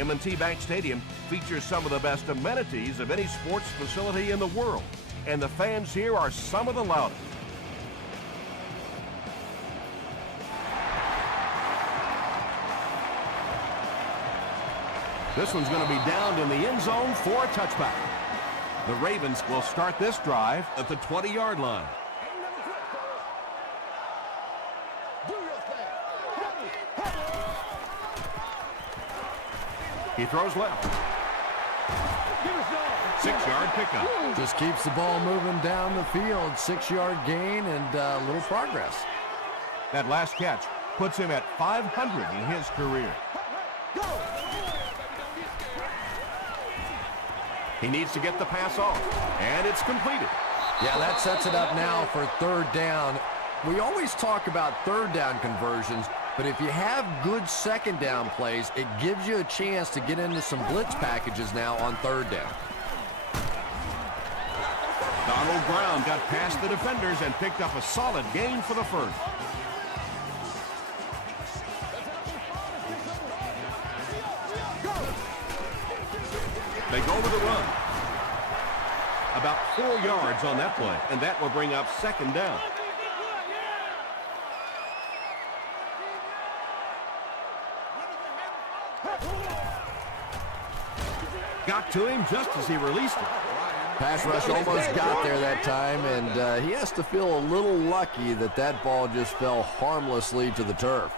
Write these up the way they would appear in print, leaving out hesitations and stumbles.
M&T Bank Stadium features some of the best amenities of any sports facility in the world, and the fans here are some of the loudest. This one's going to be downed in the end zone for a touchback. The Ravens will start this drive at the 20-yard line. He throws left. 6-yard pickup. Just keeps the ball moving down the field. 6-yard gain and a little progress. That last catch puts him at 500 in his career. He needs to get the pass off, and it's completed. Yeah, that sets it up now for third down. We always talk about third down conversions, but if you have good second down plays, it gives you a chance to get into some blitz packages now on third down. Donald Brown got past the defenders and picked up a solid gain for the first. They go with a run. About 4 yards on that play, and that will bring up second down. Got to him just as he released it. Pass rush almost got there that time, and he has to feel a little lucky that that ball just fell harmlessly to the turf.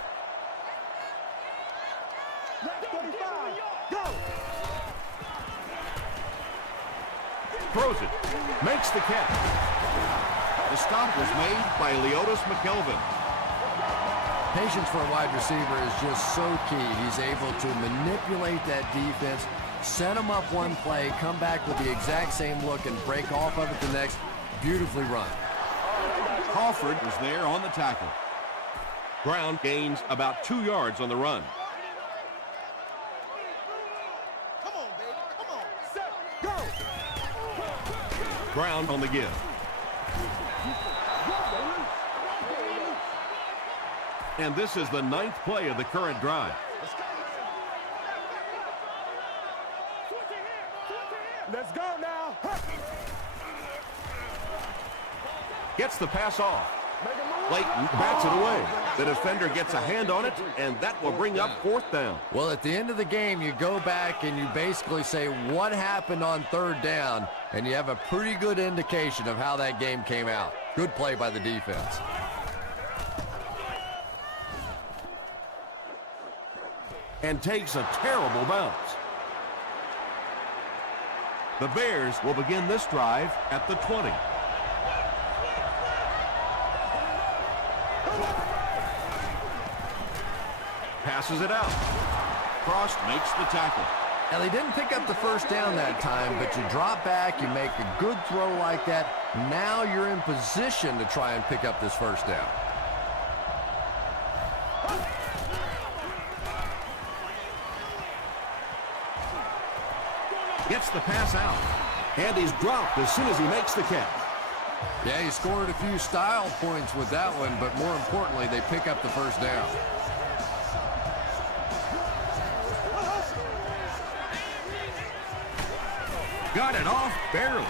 Throws it, makes the catch. The stop was made by Leotis McKelvin. Patience for a wide receiver is just so key. He's able to manipulate that defense, set him up one play, come back with the exact same look, and break off of it the next. Beautifully run. Crawford was there on the tackle. Brown gains about 2 yards on the run. Brown on the give. And this is the 9th play of the current drive. Let's go now. Gets the pass off. Layton bats it away. The defender gets a hand on it, and that will bring up 4th down. Well, at the end of the game, you go back and you basically say what happened on third down, and you have a pretty good indication of how that game came out. Good play by the defense. And takes a terrible bounce. The Bears will begin this drive at the 20. Passes it out. Frost makes the tackle. Now, they didn't pick up the first down that time, but you drop back, you make a good throw like that. Now you're in position to try and pick up this first down. Gets the pass out. And he's dropped as soon as he makes the catch. Yeah, he scored a few style points with that one, but more importantly, they pick up the first down. Got it off barely.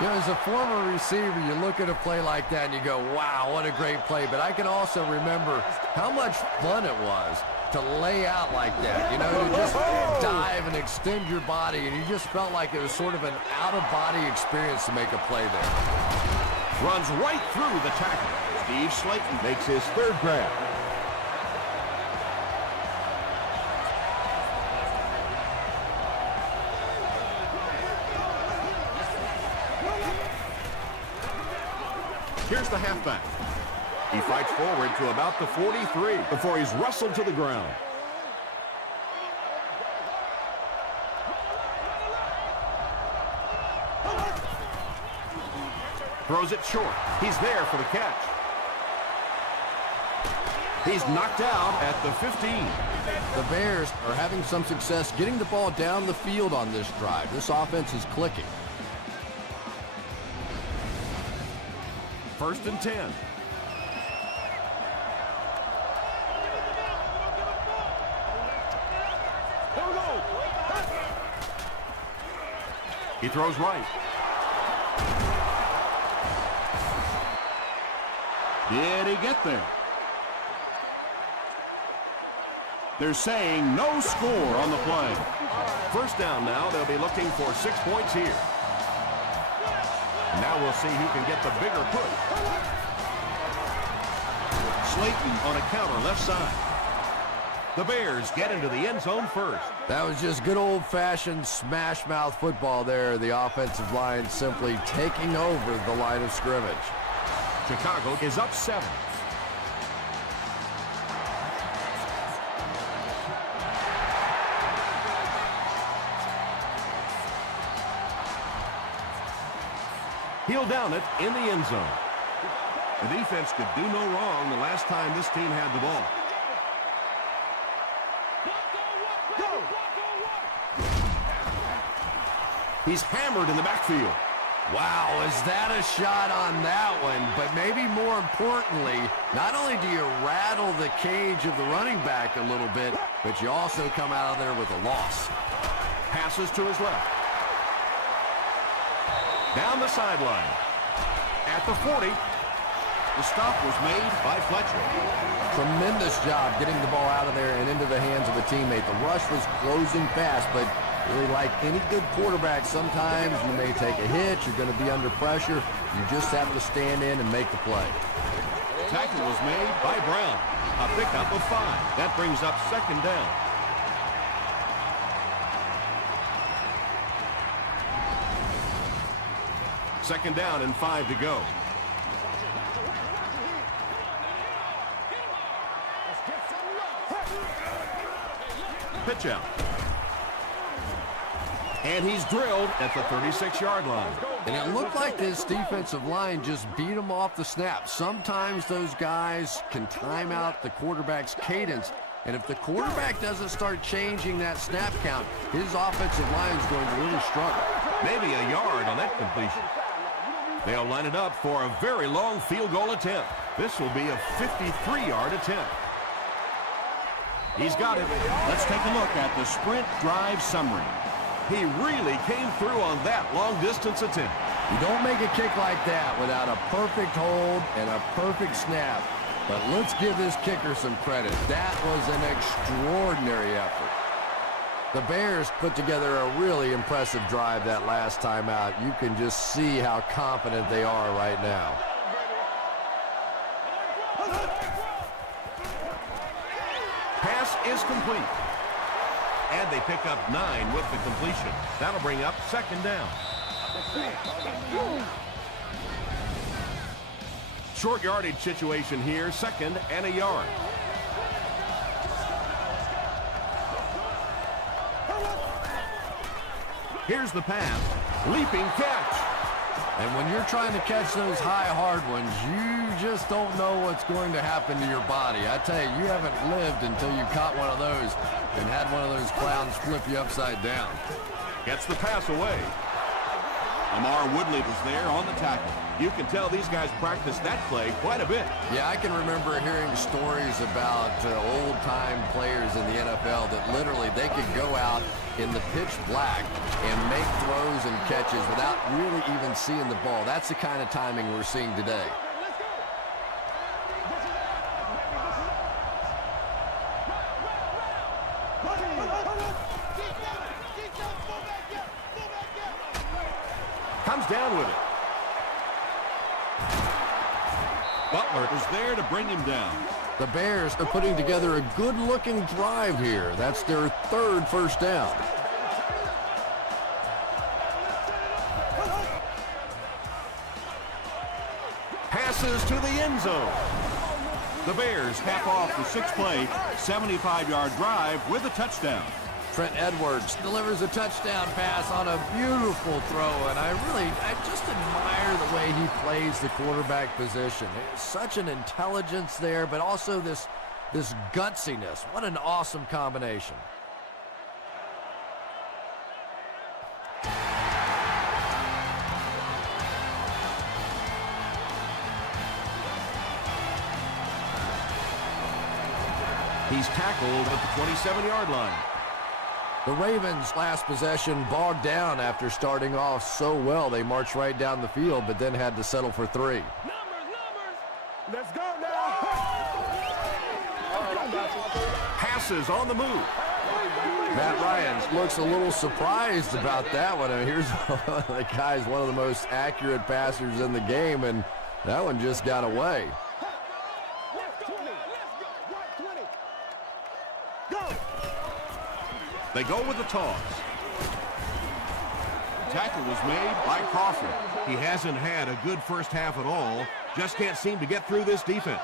You know, as a former receiver, you look at a play like that and you go, wow, what a great play. But I can also remember how much fun it was to lay out like that. You know, to just dive and extend your body, and you just felt like it was sort of an out-of-body experience to make a play there. Runs right through the tackle. Steve Slayton makes his 3rd grab. Here's the halfback. He fights forward to about the 43 before he's wrestled to the ground. Throws it short. He's there for the catch. He's knocked out at the 15. The Bears are having some success getting the ball down the field on this drive. This offense is clicking. 1st and 10. He throws right. Did he get there? They're saying no score on the play. First down now. They'll be looking for 6 points here. Now we'll see who can get the bigger push. Slayton on a counter left side. The Bears get into the end zone first. That was just good old-fashioned smash-mouth football there. The offensive line simply taking over the line of scrimmage. Chicago is up 7. He'll down it in the end zone. The defense could do no wrong the last time this team had the ball. He's hammered in the backfield. Wow, is that a shot on that one? But maybe more importantly, not only do you rattle the cage of the running back a little bit, but you also come out of there with a loss. Passes to his left. Down the sideline. At the 40. The stop was made by Fletcher. Tremendous job getting the ball out of there and into the hands of a teammate. The rush was closing fast, but really like any good quarterback, sometimes you may take a hit, you're going to be under pressure. You just have to stand in and make the play. Tackle was made by Brown. A pickup of 5. That brings up second down. Second down and 5 to go. Pitch out. And he's drilled at the 36-yard line. And it looked like this defensive line just beat him off the snap. Sometimes those guys can time out the quarterback's cadence. And if the quarterback doesn't start changing that snap count, his offensive line is going to really struggle. Maybe a yard on that completion. They'll line it up for a very long field goal attempt. This will be a 53-yard attempt. He's got it. Let's take a look at the sprint drive summary. He really came through on that long-distance attempt. You don't make a kick like that without a perfect hold and a perfect snap. But let's give this kicker some credit. That was an extraordinary effort. The Bears put together a really impressive drive that last time out. You can just see how confident they are right now. Pass is complete. And they pick up 9 with the completion. That'll bring up second down. Short yardage situation here, second and a yard. Here's the pass. Leaping catch. And when you're trying to catch those high, hard ones, you just don't know what's going to happen to your body. I tell you, you haven't lived until you caught one of those and had one of those clowns flip you upside down. Gets the pass away. Amar Woodley was there on the tackle. You can tell these guys practice that play quite a bit. Yeah, I can remember hearing stories about old-time players in the NFL that literally they could go out in the pitch black and make throws and catches without really even seeing the ball. That's the kind of timing we're seeing today. Comes down with it. Butler was there to bring him down. The Bears are putting together a good-looking drive here. That's their third first down. Passes to the end zone. The Bears cap off the 6-play, 75-yard drive with a touchdown. Trent Edwards delivers a touchdown pass on a beautiful throw, and I just admire the way he plays the quarterback position. There's such an intelligence there, but also this gutsiness. What an awesome combination. He's tackled at the 27-yard line. The Ravens' last possession bogged down after starting off so well. They marched right down the field, but then had to settle for 3. Let's go now. Passes on the move. Matt Ryan looks a little surprised about that one. And here's the guy's one of the most accurate passers in the game, and that one just got away. They go with the toss. Tackle was made by Crawford. He hasn't had a good first half at all. Just can't seem to get through this defense.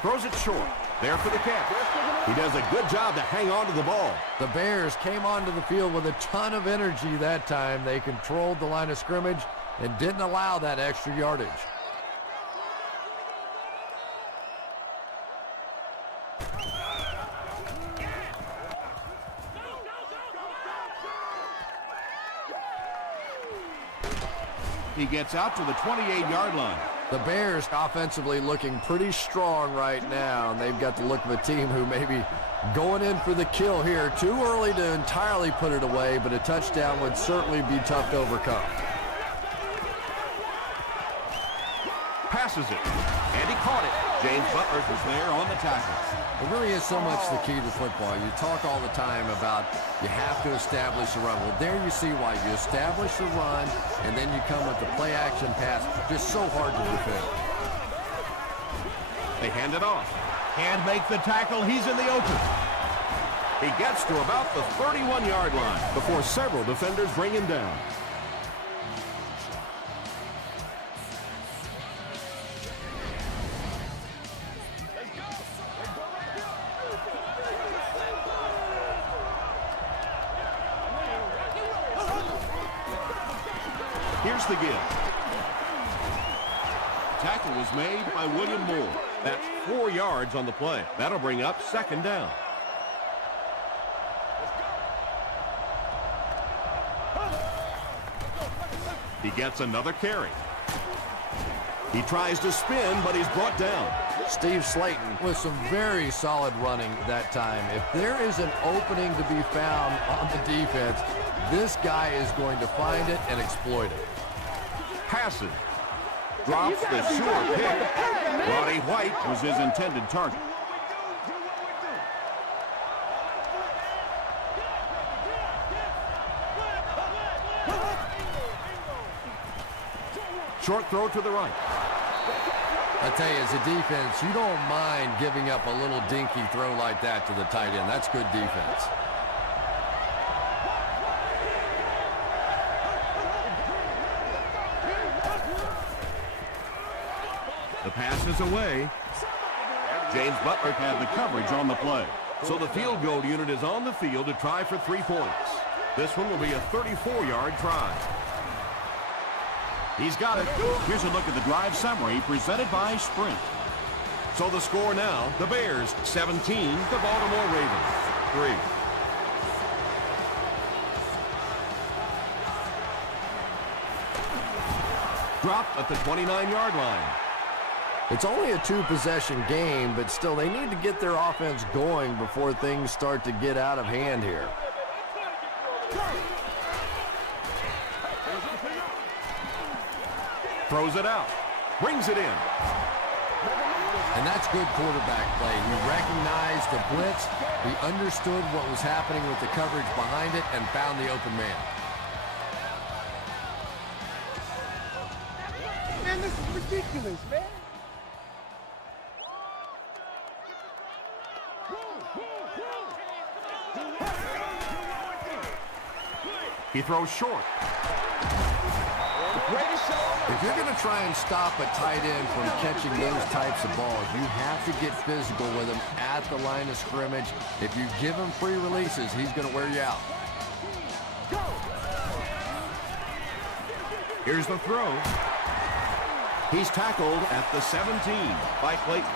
Throws it short. There for the catch. He does a good job to hang on to the ball. The Bears came onto the field with a ton of energy that time. They controlled the line of scrimmage and didn't allow that extra yardage. He gets out to the 28-yard line. The Bears offensively looking pretty strong right now, and they've got the look of a team who may be going in for the kill here. Too early to entirely put it away, but a touchdown would certainly be tough to overcome. Passes it. And he caught it. James Butler was there on the tackle. It really is so much the key to football. You talk all the time about you have to establish a run. Well, there you see why. You establish a run, and then you come with the play-action pass. Just so hard to defend. They hand it off. Can't make the tackle. He's in the open. He gets to about the 31-yard line before several defenders bring him down. Here's the give. Tackle was made by William Moore. That's 4 yards on the play. That'll bring up second down. He gets another carry. He tries to spin, but he's brought down. Steve Slayton with some very solid running that time. If there is an opening to be found on the defense, this guy is going to find it and exploit it. Passes. Drops the sure pick. Roddy White was his intended target. Short throw to the right. I tell you, as a defense, you don't mind giving up a little dinky throw like that to the tight end. That's good defense. The pass is away. James Butler had the coverage on the play. So the field goal unit is on the field to try for 3 points. This one will be a 34-yard try. He's got it. Here's a look at the drive summary presented by Sprint. So the score now, the Bears 17, the Baltimore Ravens 3. Dropped at the 29-yard line. It's only a 2-possession game, but still they need to get their offense going before things start to get out of hand here. Throws it out. Brings it in. And that's good quarterback play. He recognized the blitz. He understood what was happening with the coverage behind it and found the open man. Man, this is ridiculous, man. He throws short. If you're going to try and stop a tight end from catching those types of balls, you have to get physical with him at the line of scrimmage. If you give him free releases, he's going to wear you out. Here's the throw. He's tackled at the 17 by Clayton.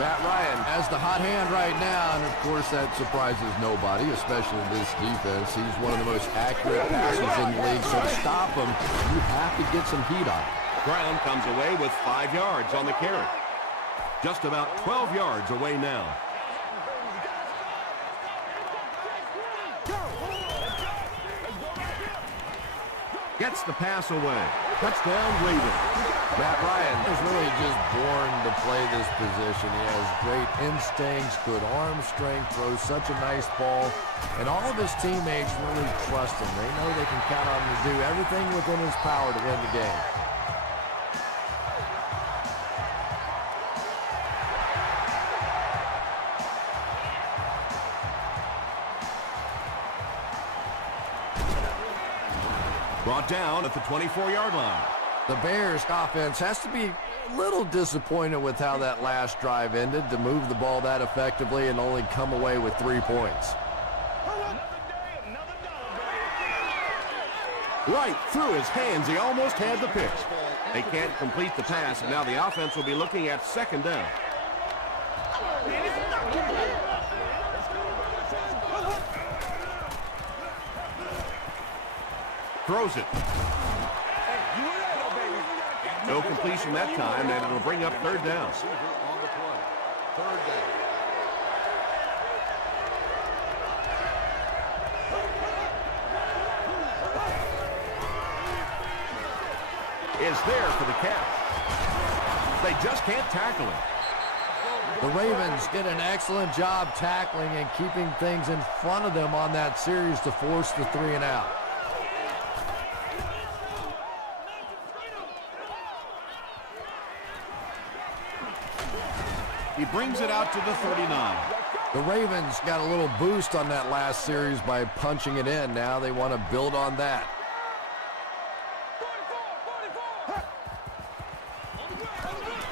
Matt Ryan has the hot hand right now, and of course that surprises nobody, especially this defense. He's one of the most accurate passers in the league, so to stop him, you have to get some heat on him. Brown comes away with 5 yards on the carry. just about 12 yards away now. Gets the pass away. Touchdown, Ravens. Matt Ryan is really just born to play this position. He has great instincts, good arm strength, throws such a nice ball, and all of his teammates really trust him. They know they can count on him to do everything within his power to win the game. Brought down at the 24-yard line. The Bears offense has to be a little disappointed with how that last drive ended, to move the ball that effectively and only come away with 3 points. Right through his hands. He almost had the pitch. They can't complete the pass, and now the offense will be looking at second down. Throws it. No completion that time, and it'll bring up third down. Is there for the catch. They just can't tackle him. The Ravens did an excellent job tackling and keeping things in front of them on that series to force the 3 and out. He brings it out to the 39. The Ravens got a little boost on that last series by punching it in. Now they want to build on that.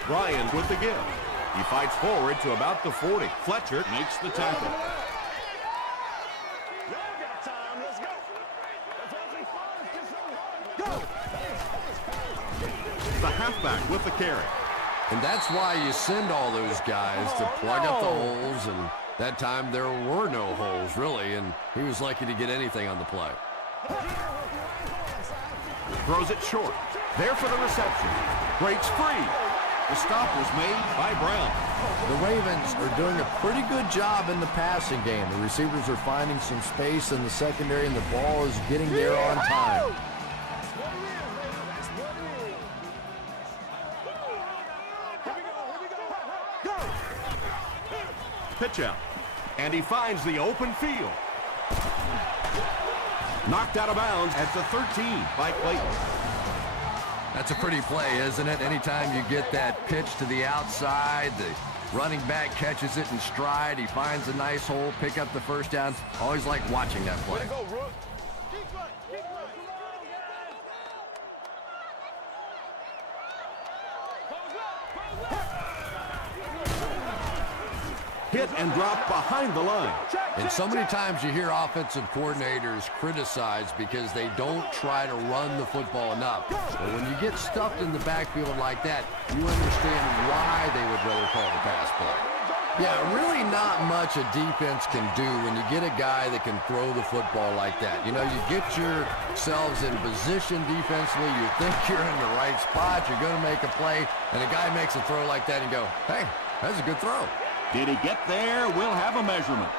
Ryan with the give. He fights forward to about the 40. Fletcher makes the tackle. The halfback with the carry. And that's why you send all those guys to plug up the holes, and that time there were no holes, really, and he was lucky to get anything on the play. Throws it short. There for the reception. Breaks free. The stop was made by Brown. The Ravens are doing a pretty good job in the passing game. The receivers are finding some space in the secondary, and the ball is getting there on time. Pitch out. And he finds the open field. Knocked out of bounds at the 13 by Clayton. That's a pretty play, isn't it? Anytime you get that pitch to the outside, the running back catches it in stride, he finds a nice hole, pick up the first down. Always like watching that play. Hit and drop behind the line. And so many times you hear offensive coordinators criticized because they don't try to run the football enough. But when you get stuffed in the backfield like that, you understand why they would rather call the pass play. Yeah, really not much a defense can do when you get a guy that can throw the football like that. You know, you get yourselves in position defensively, you think you're in the right spot, you're going to make a play, and a guy makes a throw like that and you go, hey, that's a good throw. Did he get there? We'll have a measurement.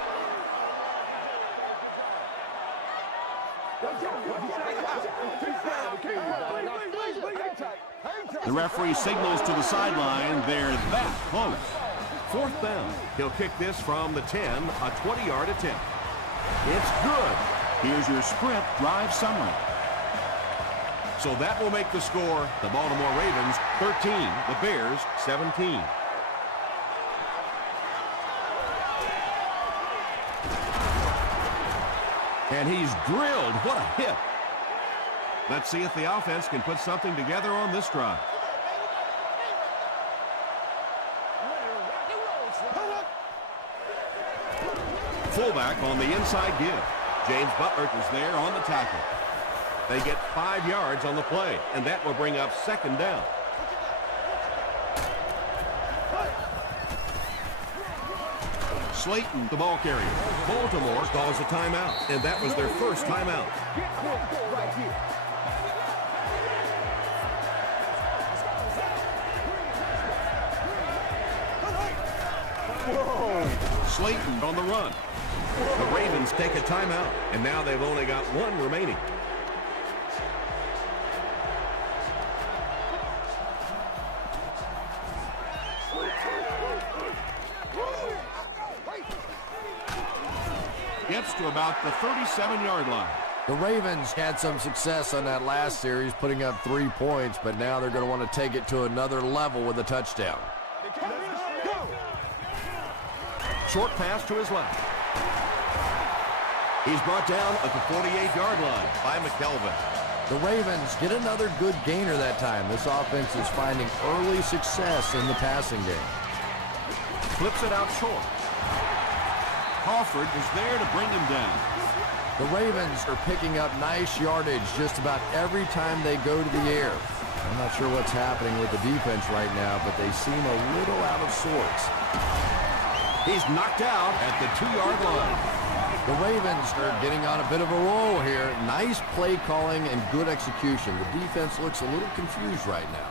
The referee signals to the sideline. They're that close. Fourth down. He'll kick this from the 10, a 20-yard attempt. It's good. Here's your sprint drive summary. So that will make the score the Baltimore Ravens 13, the Bears 17. And he's drilled. What a hit. Let's see if the offense can put something together on this drive. Fullback on the inside give. James Butler is there on the tackle. They get 5 yards on the play, and that will bring up second down. Slayton, the ball carrier. Baltimore calls a timeout, and that was their first timeout. Slayton on the run. The Ravens take a timeout, and now they've only got one remaining. Gets to about the 37-yard line. The Ravens had some success on that last series, putting up 3 points, but now they're going to want to take it to another level with a touchdown. Short pass to his left. He's brought down at the 48-yard line by McKelvin. The Ravens get another good gainer that time. This offense is finding early success in the passing game. Flips it out short. Crawford is there to bring him down. The Ravens are picking up nice yardage just about every time they go to the air. I'm not sure what's happening with the defense right now, but they seem a little out of sorts. He's knocked out at the 2-yard line. The Ravens are getting on a bit of a roll here. Nice play calling and good execution. The defense looks a little confused right now.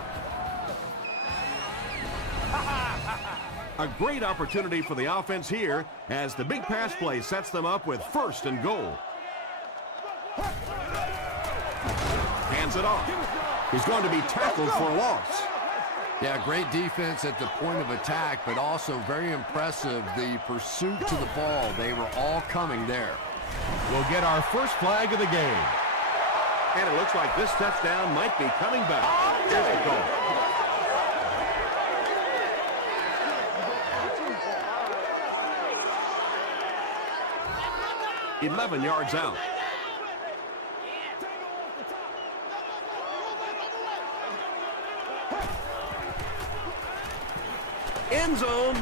A great opportunity for the offense here as the big pass play sets them up with 1st and goal. Hands it off. He's going to be tackled for a loss. Yeah, great defense at the point of attack, but also very impressive the pursuit to the ball. They were all coming there. We'll get our first flag of the game. And it looks like this touchdown might be coming back. Here's the goal. "11 yards out." End zone. The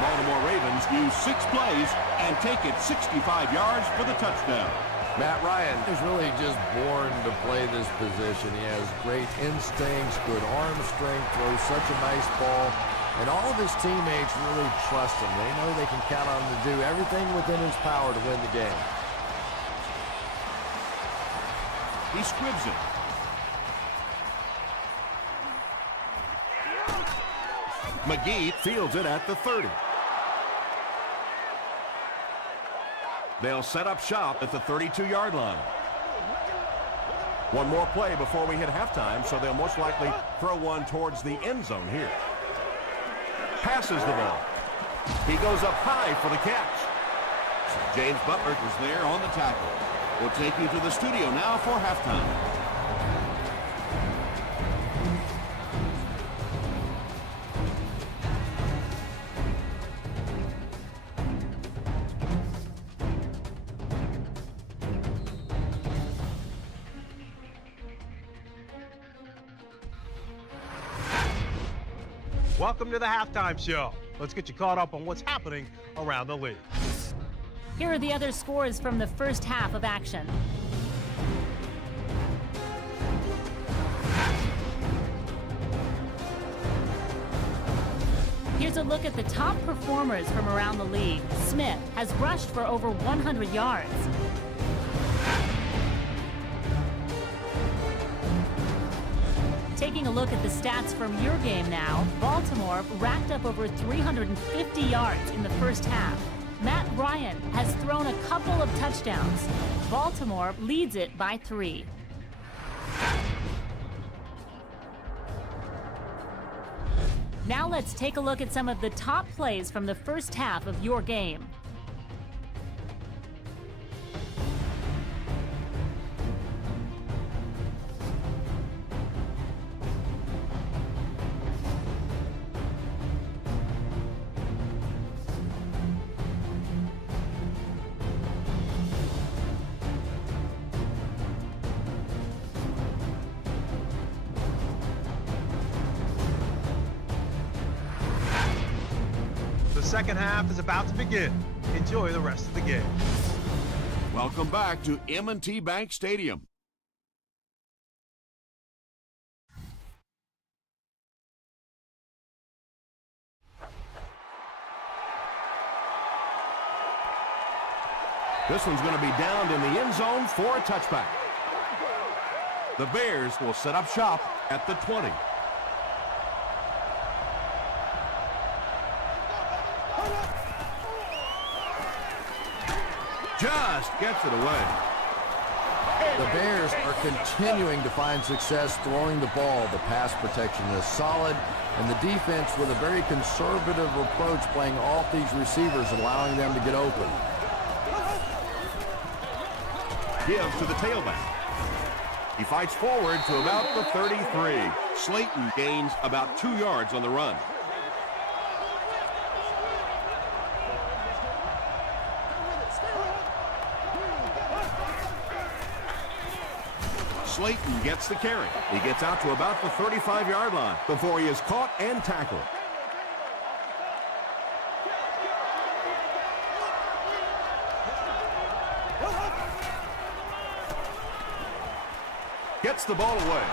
Baltimore Ravens use 6 plays and take it 65 yards for the touchdown. Matt Ryan is really just born to play this position. He has great instincts, good arm strength, throws such a nice ball, and all of his teammates really trust him. They know they can count on him to do everything within his power to win the game. He squibs it. McGee fields it at the 30. They'll set up shop at the 32-yard line. One more play before we hit halftime, so they'll most likely throw one towards the end zone here. Passes the ball. He goes up high for the catch. James Butler is there on the tackle. We'll take you to the studio now for halftime. Welcome to the halftime show. Let's get you caught up on what's happening around the league. Here are the other scores from the first half of action. Here's a look at the top performers from around the league. Smith has rushed for over 100 yards. Taking a look at the stats from your game now, Baltimore racked up over 350 yards in the first half. Matt Ryan has thrown a couple of touchdowns. Baltimore leads it by 3. Now let's take a look at some of the top plays from the first half of your game. The second half is about to begin. Enjoy the rest of the game. Welcome back to M&T Bank Stadium. This one's going to be downed in the end zone for a touchback. The Bears will set up shop at the 20. Just gets it away. The Bears are continuing to find success throwing the ball. The pass protection is solid, and the defense with a very conservative approach playing off these receivers, allowing them to get open. Gives to the tailback. He fights forward to about the 33. Slayton gains about 2 yards on the run. Slayton gets the carry. He gets out to about the 35-yard line before he is caught and tackled. Gets the ball away.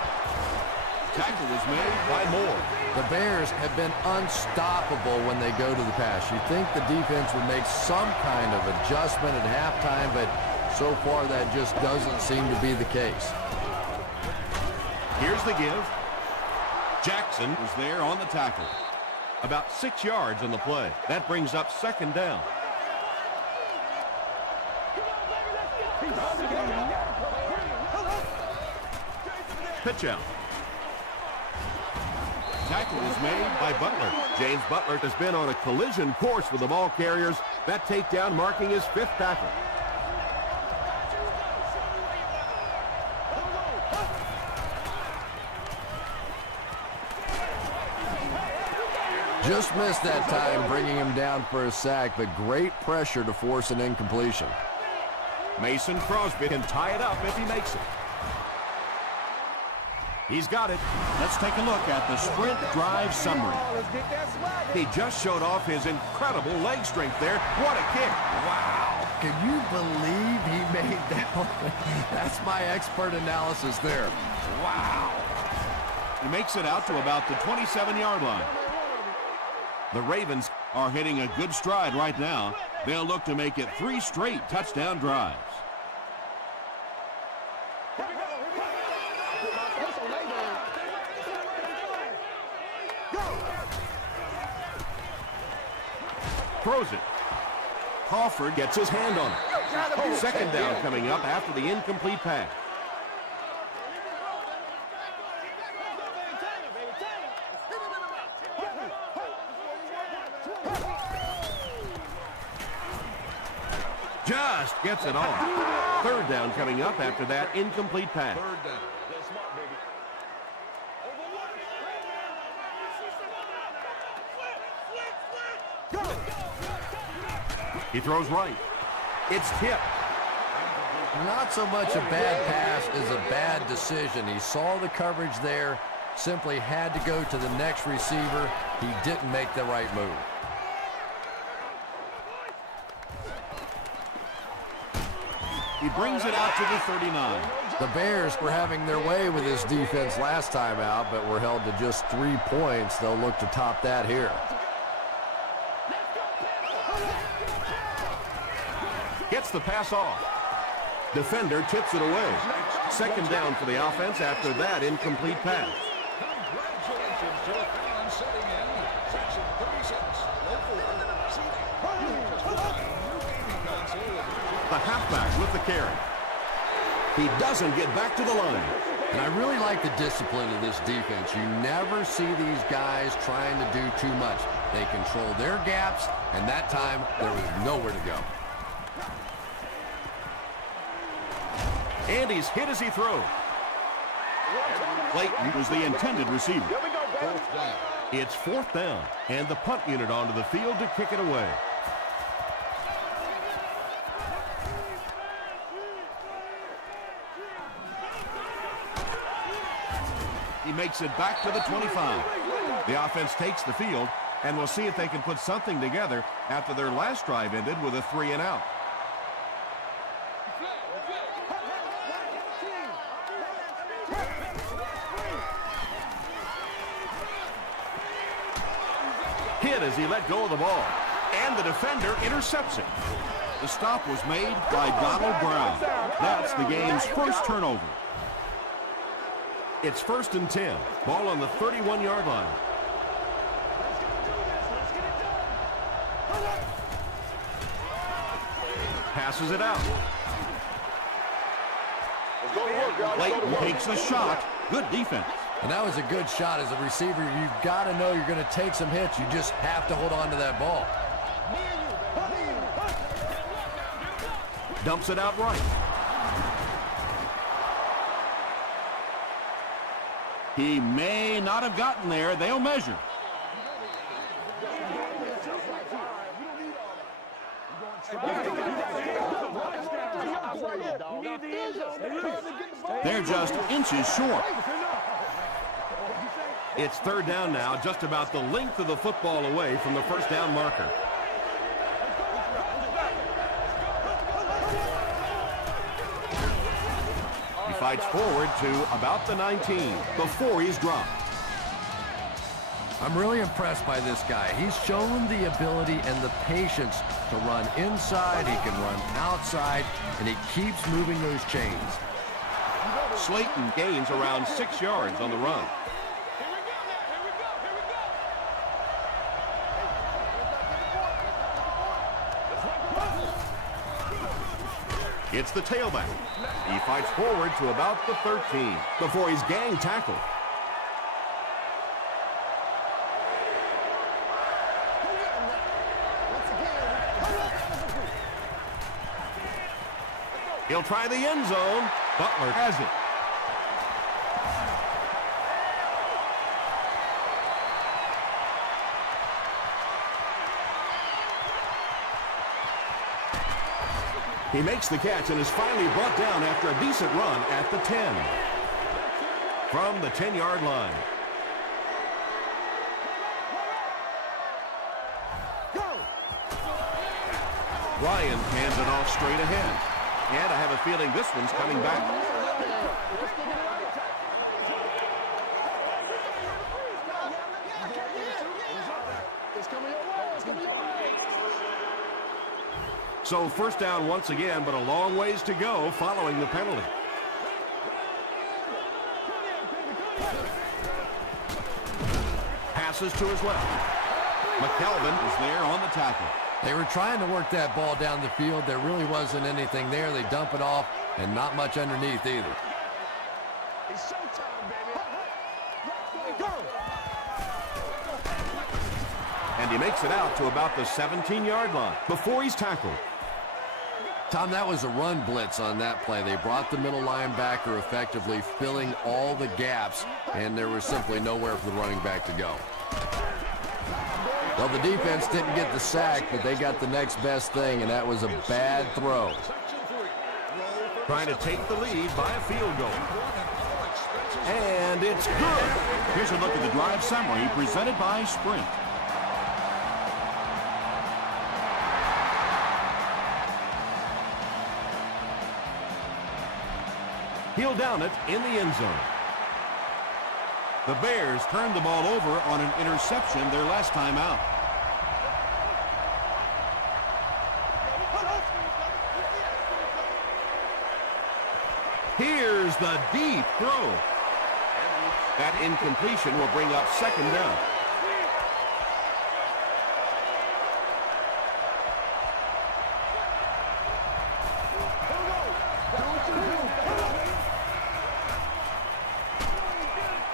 Tackle was made by Moore. The Bears have been unstoppable when they go to the pass. You think the defense would make some kind of adjustment at halftime, but so far that just doesn't seem to be the case. Here's the give. Jackson was there on the tackle. About 6 yards on the play. That brings up second down. Pitch out. Tackle was made By Butler. James Butler has been on a collision course with the ball carriers. That takedown marking his 5th tackle. Just missed that time, bringing him down for a sack, but great pressure to force an incompletion. Mason Crosby can tie it up if he makes it. He's got it. Let's take a look at the sprint drive summary. He just showed off his incredible leg strength there. What a kick. Wow. Can you believe he made that one? That's my expert analysis there. Wow. He makes it out to about the 27-yard line. The Ravens are hitting a good stride right now. They'll look to make it 3 straight touchdown drives. Throws it. Crawford gets his hand on it. Second down coming up after the incomplete pass. Just gets it off. Third down coming up after that incomplete pass. He throws right. It's tipped. Not so much a bad pass as a bad decision. He saw the coverage there, simply had to go to the next receiver. He didn't make the right move. He brings it out to the 39. The Bears were having their way with this defense last time out, but were held to just 3 points. They'll look to top that here. Gets the pass off. Defender tips it away. Second down for the offense after that incomplete pass. The halfback with the carry. He doesn't get back to the line. And I really like the discipline of this defense. You never see these guys trying to do too much. They control their gaps, and that time there was nowhere to go. And he's hit as he throws. Clayton was the intended receiver. It's 4th down, and the punt unit onto the field to kick it away. He makes it back to the 25. The offense takes the field, and we'll see if they can put something together after their last drive ended with a 3-and-out. Hit as he let go of the ball, and the defender intercepts it. The stop was made by Donald Brown. That's the game's first turnover. It's 1st and 10. Ball on the 31-yard line. passes it out. Clayton takes the shot. Good defense. And that was a good shot. As a receiver, you've got to know you're going to take some hits. You just have to hold on to that ball. Dumps it out right. He may not have gotten there. They'll measure. They're just inches short. It's third down now, just about the length of the football away from the first down marker. He fights forward to about the 19 before he's dropped. I'm really impressed by this guy. He's shown the ability and the patience to run inside, he can run outside, and he keeps moving those chains. Slayton gains around 6 yards on the run. It's the tailback. He fights forward to about the 13 before he's gang tackled. He'll try the end zone. Butler has it. He makes the catch and is finally brought down after a decent run at the 10. From the 10-yard line. Ryan hands it off straight ahead. And I have a feeling this one's coming back. So first down once again, but a long ways to go following the penalty. Passes to his left. McKelvin is there on the tackle. They were trying to work that ball down the field. There really wasn't anything there. They dump it off, and not much underneath either. And he makes it out to about the 17-yard line before he's tackled. Tom, that was a run blitz on that play. They brought the middle linebacker effectively filling all the gaps, and there was simply nowhere for the running back to go. Well, the defense didn't get the sack, but they got the next best thing, and that was a bad throw. Trying to take the lead by a field goal. And it's good. Here's a look at the drive summary presented by Sprint. He'll down it in the end zone. The Bears turned the ball over on an interception their last time out. Here's the deep throw. That incompletion will bring up second down.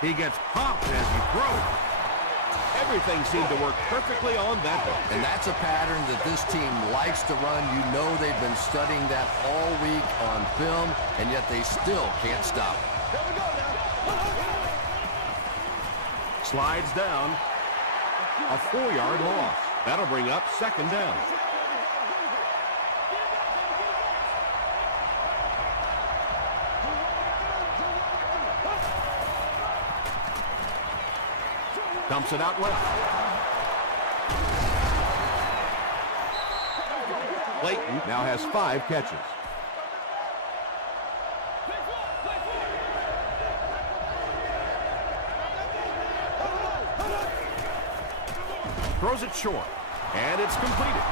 He gets popped as he throws. Everything seemed to work perfectly on that one. And that's a pattern that this team likes to run. You know they've been studying that all week on film, and yet they still can't stop it. Slides down. A 4-yard loss. That'll bring up second down. Dumps it out left. Clayton now has 5 catches. Throws it short, and it's completed.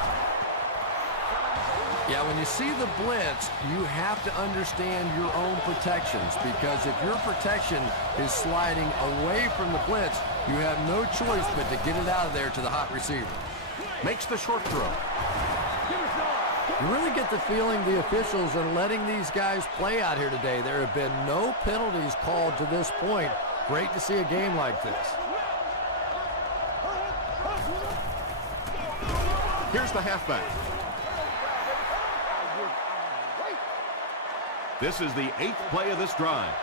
Yeah, when you see the blitz, you have to understand your own protections, because if your protection is sliding away from the blitz, you have no choice but to get it out of there to the hot receiver. Makes the short throw. You really get the feeling the officials are letting these guys play out here today. There have been no penalties called to this point. Great to see a game like this. Here's the halfback. This is the 8th play of this drive.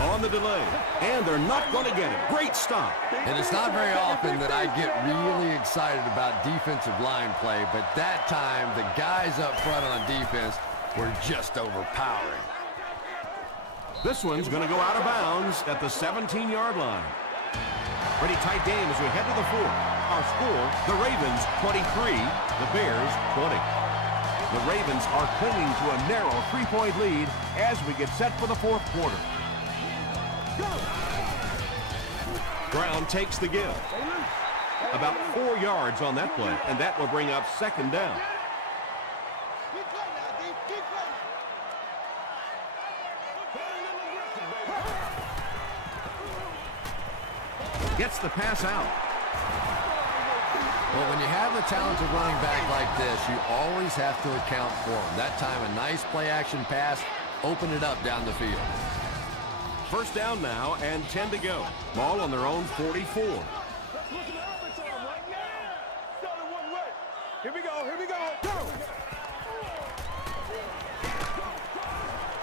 On the delay, and they're not going to get it. Great stop. And it's not very often that I get really excited about defensive line play, but that time the guys up front on defense were just overpowering. This one's going to go out of bounds at the 17-yard line. Pretty tight game as we head to the 4th. Our score, the Ravens 23, the Bears 20. The Ravens are clinging to a narrow 3-point lead as we get set for the 4th quarter. Brown takes the give. About 4 yards on that play, and that will bring up 2nd down. Gets the pass out. Well, when you have a talented running back like this, you always have to account for him. That time, a nice play-action pass opened it up down the field. First down now and 10 to go. Ball on their own 44. Here we go, go!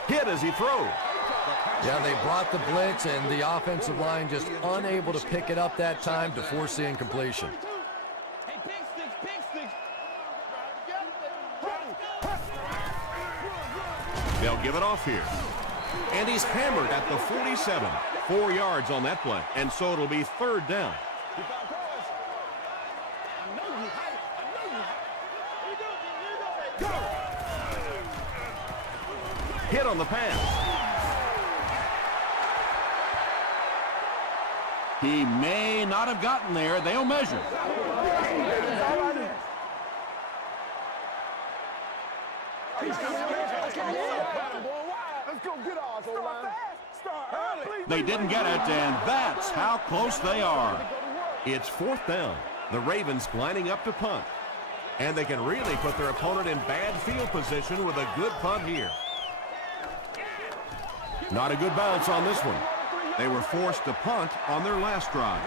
Hit as he throws. Yeah, they brought the blitz, and the offensive line just unable to pick it up that time to force the incompletion. Hey, pick sticks! They'll give it off here. And he's hammered at the 47. 4 yards on that play, and so it'll be 3rd down. Hit on the pass. He may not have gotten there. They'll measure. They didn't get it, and that's how close they are. It's 4th down. The Ravens lining up to punt. And they can really put their opponent in bad field position with a good punt here. Not a good bounce on this one. They were forced to punt on their last drive.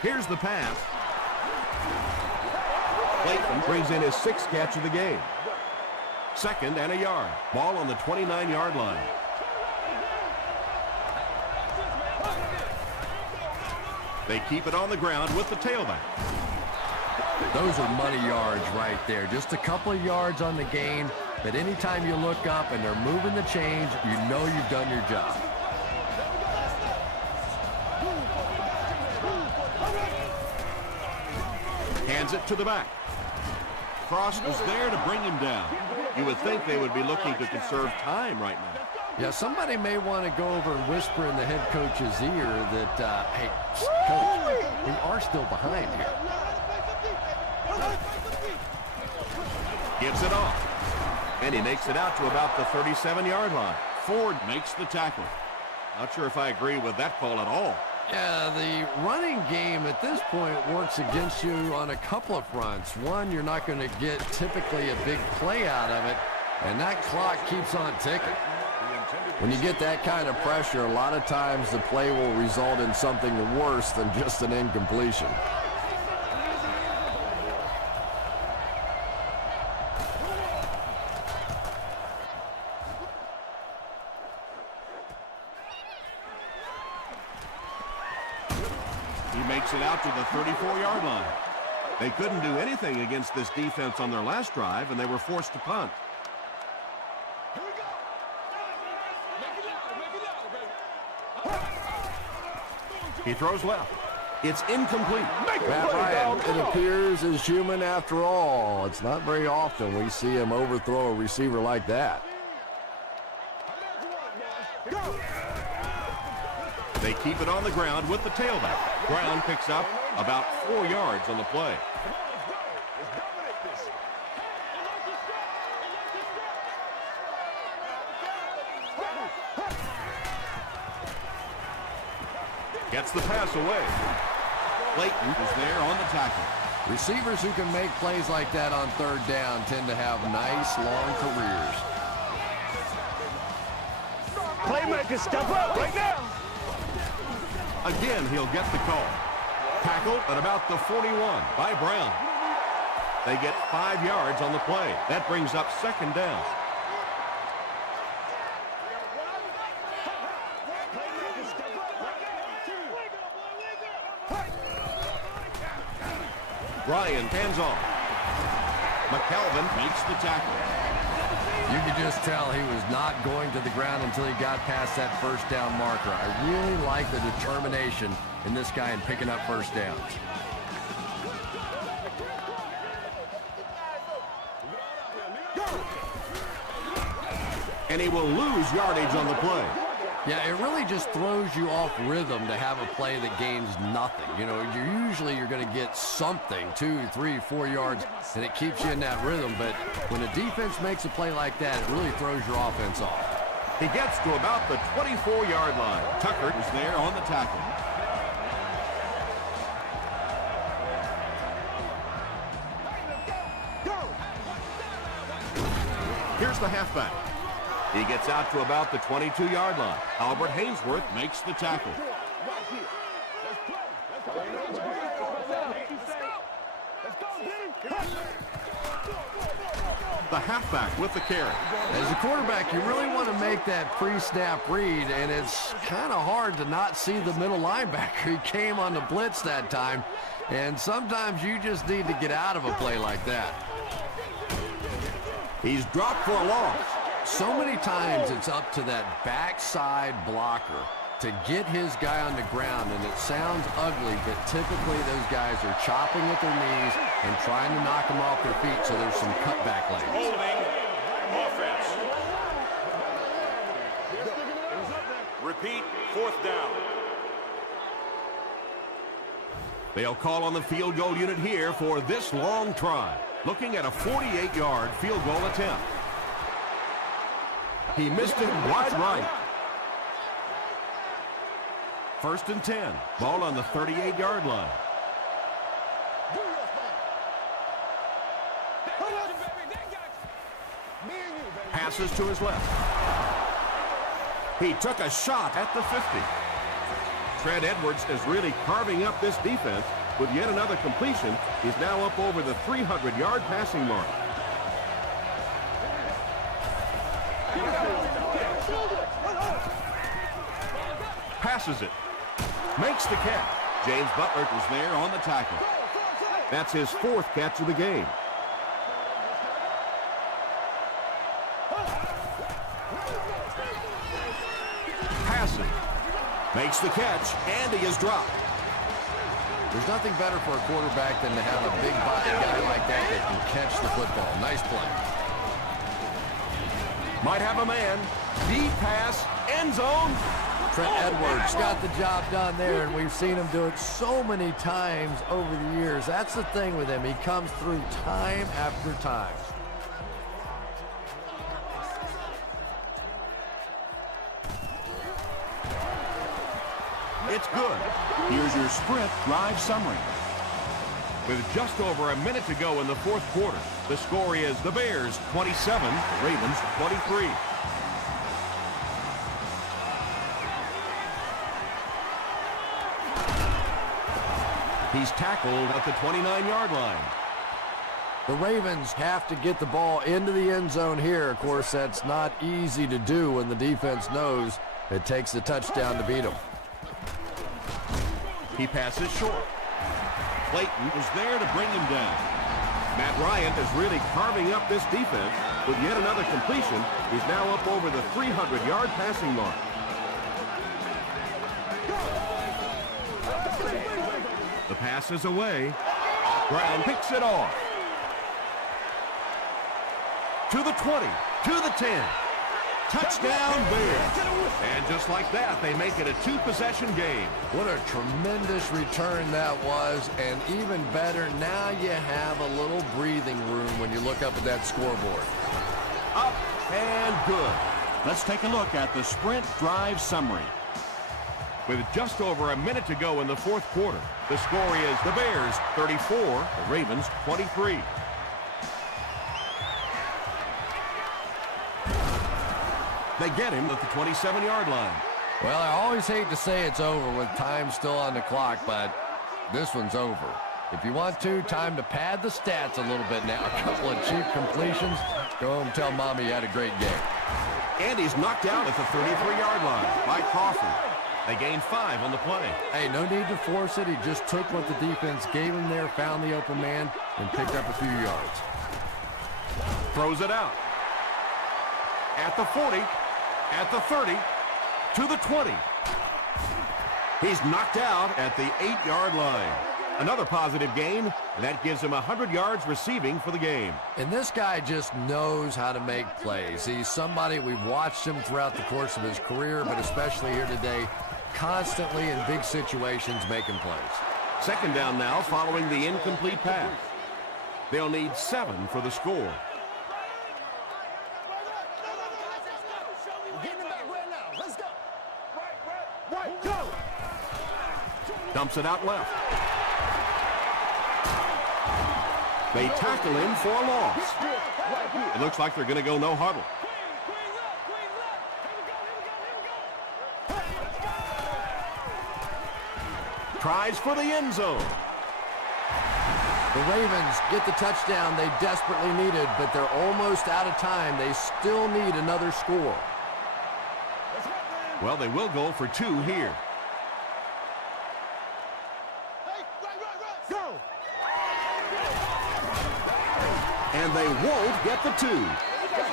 Here's the pass. Clayton brings in his 6th catch of the game. 2nd and a yard. Ball on the 29-yard line. They keep it on the ground with the tailback. Those are money yards right there. Just a couple of yards on the gain, but anytime you look up and they're moving the change, you know you've done your job. Hands it to the back. Cross was there to bring him down. You would think they would be looking to conserve time right now. Yeah, somebody may want to go over and whisper in the head coach's ear that, hey, coach, we are still behind here. Gives it off. And he makes it out to about the 37-yard line. Ford makes the tackle. Not sure if I agree with that call at all. Yeah, the running game at this point works against you on a couple of fronts. One, you're not going to get typically a big play out of it, and that clock keeps on ticking. When you get that kind of pressure, a lot of times the play will result in something worse than just an incompletion. He makes it out to the 34-yard line. They couldn't do anything against this defense on their last drive, and they were forced to punt. He throws left. It's incomplete. Matt Ryan, it appears, is human after all. It's not very often we see him overthrow a receiver like that. They keep it on the ground with the tailback. Brown picks up about 4 yards on the play. Gets the pass away. Clayton is there on the tackle. Receivers who can make plays like that on third down tend to have nice, long careers. Playmaker, step up right now. Again, he'll get the call. Tackled at about the 41 by Brown. They get 5 yards on the play. That brings up second down. Ryan hands off. McKelvin makes the tackle. You could just tell he was not going to the ground until he got past that first down marker. I really like the determination in this guy in picking up first downs. And he will lose yardage on the play. Yeah, it really just throws you off rhythm to have a play that gains nothing. You know, you're going to get something, 2, 3, 4 yards, and it keeps you in that rhythm. But when a defense makes a play like that, it really throws your offense off. He gets to about the 24-yard line. Tucker is there on the tackle. Here's the halfback. He gets out to about the 22-yard line. Albert Hainsworth makes the tackle. The halfback with the carry. As a quarterback, you really want to make that pre-snap read, and it's kind of hard to not see the middle linebacker. He came on the blitz that time, and sometimes you just need to get out of a play like that. He's dropped for a loss. So many times it's up to that backside blocker to get his guy on the ground, and it sounds ugly, but typically those guys are chopping at their knees and trying to knock them off their feet, so there's some cutback lanes. Holding offense. Repeat, fourth down. They'll call on the field goal unit here for this long try. Looking at a 48-yard field goal attempt. He missed it wide right. First and 10. Ball on the 38-yard line. Passes to his left. He took a shot at the 50. Trent Edwards is really carving up this defense with yet another completion. He's now up over the 300-yard passing mark. Passes it. Makes the catch. James Butler is there on the tackle. That's his 4th catch of the game. Passing. Makes the catch, and he is dropped. There's nothing better for a quarterback than to have a big body guy like that that can catch the football. Nice play. Might have a man. Deep pass. End zone. Trent Edwards got the job done there, and we've seen him do it so many times over the years. That's the thing with him. He comes through time after time. It's good. Here's your sprint drive summary. With just over a minute to go in the 4th quarter, the score is the Bears 27, Ravens 23. He's tackled at the 29-yard line. The Ravens have to get the ball into the end zone here. Of course, that's not easy to do when the defense knows it takes the touchdown to beat them. He passes short. Clayton is there to bring him down. Matt Ryan is really carving up this defense with yet another completion. He's now up over the 300-yard passing mark. The pass is away. Brown picks it off. To the 20, to the 10. Touchdown Bears. And just like that, they make it a 2-possession game. What a tremendous return that was, and even better, now you have a little breathing room when you look up at that scoreboard. Up and good. Let's take a look at the sprint drive summary. With just over a minute to go in the fourth quarter, the score is the Bears 34, the Ravens 23. They get him at the 27-yard line. Well, I always hate to say it's over with time still on the clock, but this one's over. If you want to, time to pad the stats a little bit now. A couple of cheap completions. Go home and tell Mommy you had a great game. And he's knocked out at the 33-yard line by Coffee. They gained 5 on the play. Hey, no need to force it. He just took what the defense gave him there, found the open man, and picked up a few yards. Throws it out. At the 40, at the 30, to the 20. He's knocked out at the 8-yard line. Another positive gain, and that gives him 100 yards receiving for the game. And this guy just knows how to make plays. He's somebody we've watched him throughout the course of his career, but especially here today, constantly in big situations making plays. Second down now following the incomplete pass. They'll need 7 for the score. Right, go! Dumps it out left. They tackle him for a loss. It looks like they're going to go no huddle. Tries for the end zone. The Ravens get the touchdown they desperately needed, but they're almost out of time. They still need another score. Well, they will go for 2 here. Go! And they won't get the 2.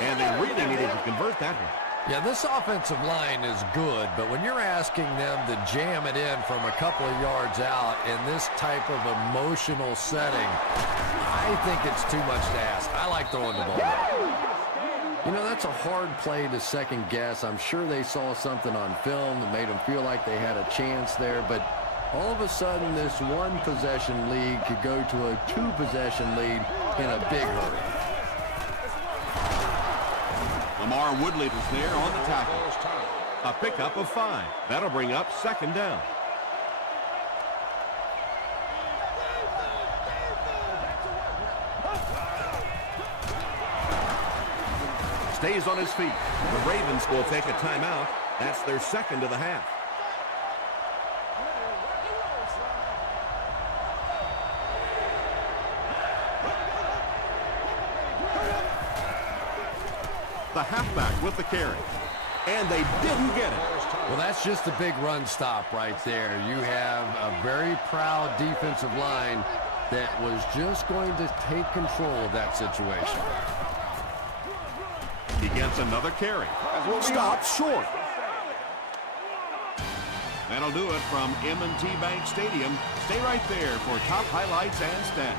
And they really needed to convert that one. Yeah, this offensive line is good, but when you're asking them to jam it in from a couple of yards out in this type of emotional setting, I think it's too much to ask. I like throwing the ball. You know, that's a hard play to second guess. I'm sure they saw something on film that made them feel like they had a chance there, but all of a sudden this one possession lead could go to a 2-possession lead in a big hurry. Lamar Woodley was there on the tackle. A pickup of 5. That'll bring up second down. Stays on his feet. The Ravens will take a timeout. That's their second of the half. The halfback with the carry. And they didn't get it. Well, that's just a big run stop right there. You have a very proud defensive line that was just going to take control of that situation. He gets another carry. Stops short. That'll do it from M&T Bank Stadium. Stay right there for top highlights and stats.